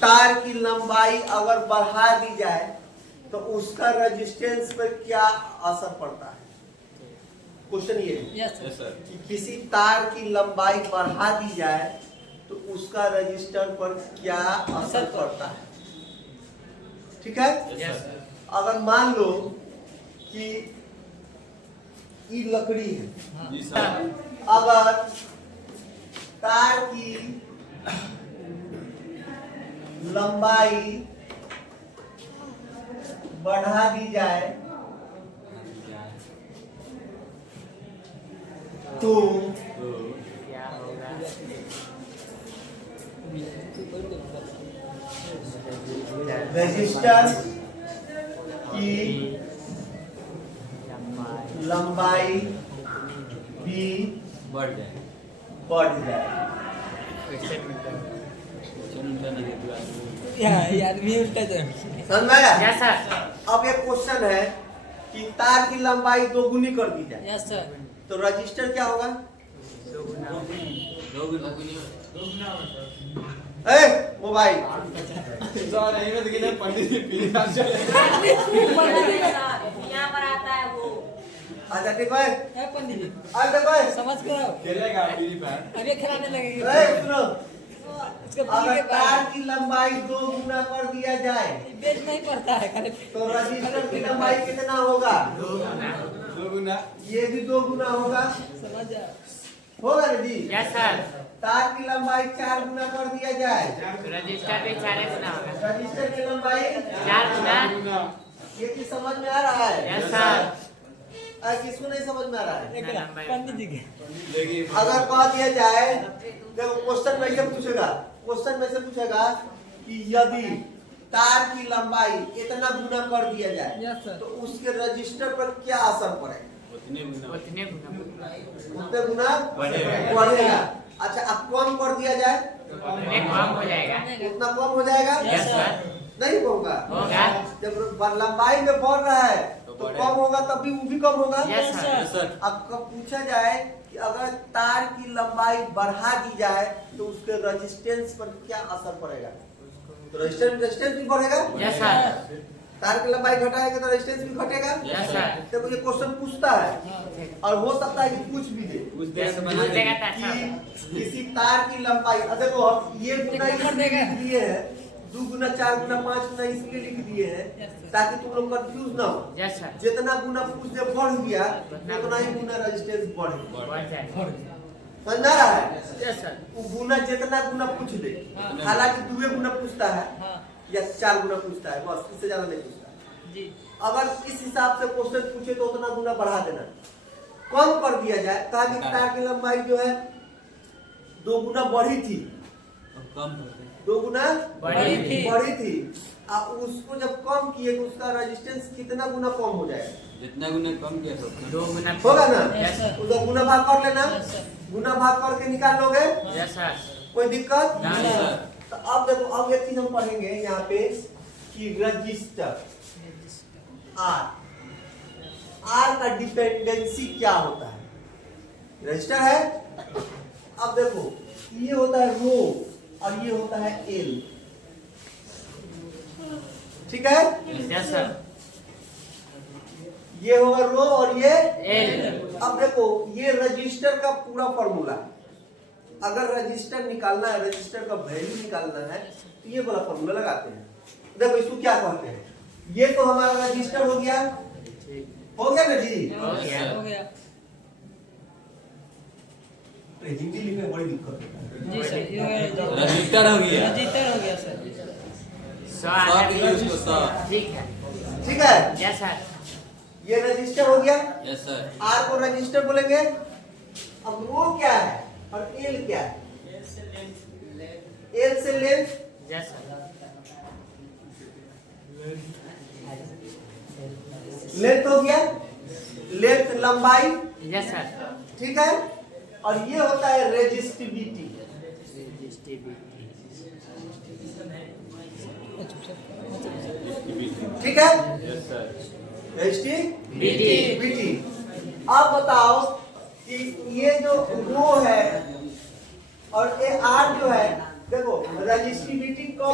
तार की लंबाई अगर बढ़ा दी जाए तो उसका रेजिस्टेंस पर क्या असर पड़ता है? क्वेश्चन ये है कि किसी तार की लंबाई बढ़ा दी जाए तो उसका रजिस्टर पर क्या असर पड़ता है? ठीक है। अगर मान लो कि ये लकड़ी है, अगर तार की लंबाई बढ़ा दी जाए तो रेजिस्टर की लंबाई भी बढ़ जाए। समझ में आया? Yes sir. अब एक क्वेश्चन है कि तार की लंबाई दोगुनी कर दी जाए। Yes sir. तो रजिस्टर क्या होगा? मोबाइल यहाँ पर आता है वो। अच्छा ठीक है। पंडित जी देखो समझ कर खेलेगा अभी खिलाने लगेगी। सुनो, अगर तार की लंबाई 2 गुना कर दिया जाए बेच नहीं पड़ता है खाली तो रजिस्टर की लंबाई कितना होगा? 2 गुना। ये भी 2 गुना होगा। समझ जा होगा ना जी? Yes sir. तार की लंबाई 4 गुना कर दिया जाए रजिस्टर भी 4 गुना होगा। रजिस्टर की लंबाई 4 गुना। ये चीज समझ में आ रहा है? Yes sir. किसको नहीं समझ में आ रहा है? पंडित जी के अगर कह दिया जाए, देखो क्वेश्चन में से पूछेगा, क्वेश्चन में से पूछेगा कि यदि तार की लंबाई इतना गुना कर दिया जाए यस सर तो उसके रजिस्टर पर क्या असर पड़ेगा? उतने गुना उतने गुना बढ़ेगा। अच्छा, अब कम कर दिया जाए कम हो जाएगा। उतना कम हो जाएगा? Yes sir. नहीं होगा। होगा। जब लंबाई में बढ़ रहा है तो कम होगा, तब भी वो भी कम होगा। Yes sir. अब कब पूछा जाए कि अगर तार की लंबाई बढ़ा दी जाए तो उसके रेजिस्टेंस पर क्या असर पड़ेगा? तो रेजिस्टेंस भी बढ़ेगा। Yes sir. तार की लंबाई घटाएगा तो रेजिस्टेंस भी घटेगा। Yes sir. देखो ये क्वेश्चन पूछता है और हो सकता है कि पूछ भी दे कि किसी तार की लंबाई, देखो हम ये गुना इसलिए लिख दिए हैं, 2 गुना 4 गुना 5 गुना इसलिए लिख दिए हैं ताकि तुम लोग कंफ्यूज ना हो। Yes sir. जितना गुना पूछ दे बढ़ गया उतना ही गुना रेजिस्टेंस बढ़े। समझ आ रहा है? Yes sir. वो गुना जितना गुना पूछ दे, हालांकि 2 गुना पूछता है या 4 गुना पूछता है, बस इससे ज्यादा नहीं पूछता जी। अगर इस हिसाब से क्वेश्चन पूछे तो उतना गुना बढ़ा देना। कम कर दिया जाए, कहा कि तार की लंबाई जो है 2 गुना बढ़ी थी, 2 गुना बढ़ी थी। अब उसको जब कम किए तो उसका रेजिस्टेंस कितना गुना कम हो जाएगा? जितना गुना कम किया 2 गुना होगा ना? Yes sir. उधर गुना भाग कर लेना, गुना भाग करके निकाल लोगे, यस सर। कोई दिक्कत नहीं सर। तो अब देखो, अब एक चीज हम पढ़ेंगे यहाँ पे कि रजिस्टर आर का डिपेंडेंसी क्या होता है? रजिस्टर है, अब देखो ये होता है रो और ये होता है एल, ठीक है? Yes sir. ये होगा रो और ये एल। अब देखो ये रजिस्टर का पूरा फॉर्मूला, अगर रजिस्टर निकालना है, रजिस्टर का वैल्यू निकालना है तो ये वाला फॉर्मूला लगाते हैं। देखो इसको क्या कहते हैं? ये तो हमारा रजिस्टर हो गया ना जी? हो गया। प्रेजेंटली में बड़ी दिक्कत है जी सर। रजिस्टर हो गया। रजिस्टर हो गया सर। 100 ठीक है। ठीक है? Yes sir. ये रजिस्टर हो गया। Yes sir. आर को रजिस्टर बोलेंगे। अब रो क्या है और एल क्या है? एल से लेंथ, यस सर। लेंथ हो गया, लेंथ लंबाई, यस सर। ठीक है? और ये होता है रेजिस्टिविटी, ठीक है? Yes sir. रेजिस्टिविटी। अब बताओ कि ये जो रो है और ये आर जो है देखो रजिस्टिविटी को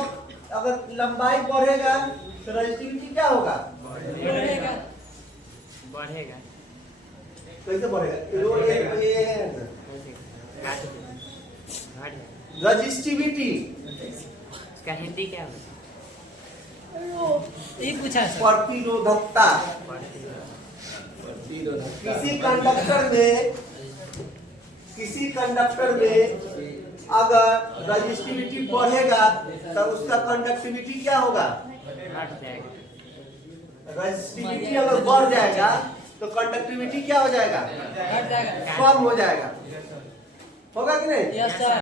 अगर लंबाई बढ़ेगा तो रजिस्टिविटी क्या होगा? बढ़ेगा बढ़ेगा कैसे बढ़ेगा? घट रजिस्टिविटी इसका हिंदी क्या होगा? ये पूछा सर प्रतिरोधकता। किसी कंडक्टर में अगर रजिस्टिविटी बढ़ेगा तो उसका कंडक्टिविटी क्या होगा? घट जाएगा रजिस्टिविटी अगर बढ़ जाएगा तो कंडक्टिविटी क्या हो जाएगा? हट जाएगा कम हो जाएगा। होगा कि नहीं? Yes sir